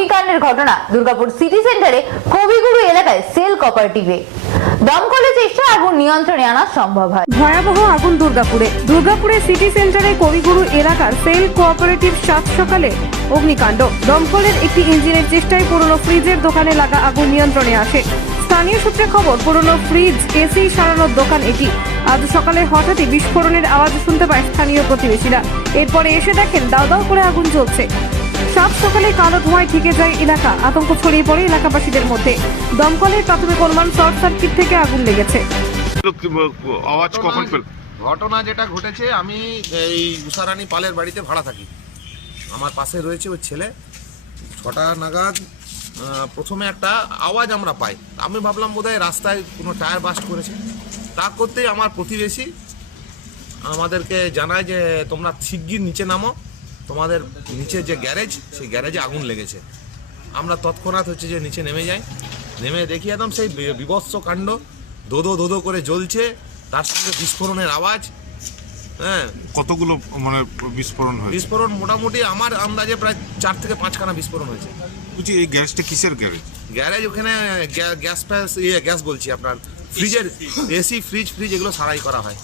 অগ্নিকাণ্ডের ঘটনা দুর্গাপুর সিটি সেন্টারে কবিগুরু এলাকায় সেল কপারেটিভে দমকলের চেষ্টা আগুন নিয়ন্ত্রণে আনা সম্ভব হয়। ভয়াবহ আগুন দুর্গাপুরে। দুর্গাপুরে সিটি সেন্টারে কবিগুরু এলাকার সেল কোঅপারেটিভ সাত সকালে অগ্নিকাণ্ড। দমকলের একটি ইঞ্জিনের চেষ্টায় পুরনো ফ্রিজের দোকানে লাগা আগুন নিয়ন্ত্রণে আসে। স্থানীয় সূত্রে খবর, পুরনো ফ্রিজ এসি সারানোর দোকান এটি। আজ সকালে হঠাৎই বিস্ফোরণের আওয়াজ শুনতে পায় স্থানীয় প্রতিবেশীরা। এরপরে এসে দেখেন দাও দাও করে আগুন জ্বলছে। সাত সকালে কালো ধোঁয়ায় ঢেকে যায় এলাকা। আতঙ্ক ছড়িয়ে পড়ে এলাকাবাসীদের মধ্যে। দমকলের প্রাথমিক অনুমান শর্ট সার্কিট থেকে আগুন লেগেছে। আওয়াজ কখন পেল? ঘটনা যেটা ঘটেছে আমি এই উষারানী পালের বাড়িতে ভাড়া থাকি। আমার পাশে রয়েছে ওই ছেলে। ছটা নাগাদ প্রথমে একটা আওয়াজ আমরা পাই। আমি ভাবলাম বোধহয় রাস্তায় কোনো টায়ার বাস্ট করেছে। তা করতেই আমার প্রতিবেশী আমাদেরকে জানায় যে তোমরা শিগগির নিচে নামো। তোমাদের নিচে যে গ্যারেজ সেই গ্যারেজে আগুন লেগেছে। আমরা তৎক্ষণাৎ হচ্ছে যে নিচে নেমে যাই। নেমে দেখি একদম সেই বিভৎস কাণ্ড। দোদো দোদো করে জ্বলছে। তার সঙ্গে বিস্ফোরণের আওয়াজ। হ্যাঁ। কতগুলো মানে বিস্ফোরণ হয়েছে? বিস্ফোরণ মোটামুটি আমার আন্দাজে প্রায় চার থেকে পাঁচখানা বিস্ফোরণ হয়েছে। বলছি এই গ্যাসটা কিসের গ্যারেজ? গ্যারেজ ওখানে গ্যাস ফ্যাস ইয়ে গ্যাস বলছি আপনার। ফ্রিজের এসি ফ্রিজ ফ্রিজ এগুলো সারাই করা হয়।